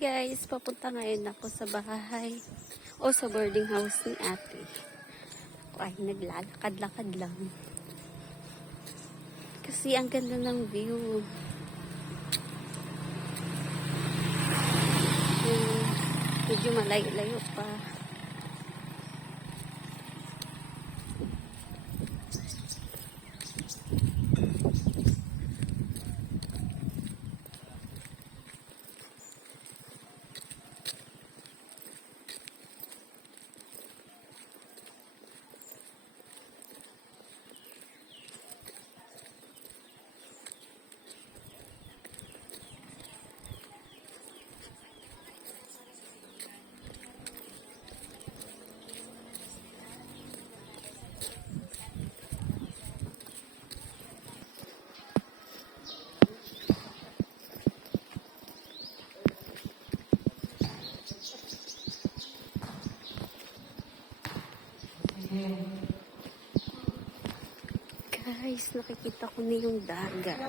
Guys, papunta ngayon ako sa bahay o sa boarding house ni ate. Ako ay naglalakad-lakad lang. Kasi ang ganda ng view. Medyo malayo-layo pa. Guys, nakikita ko na yung dagat.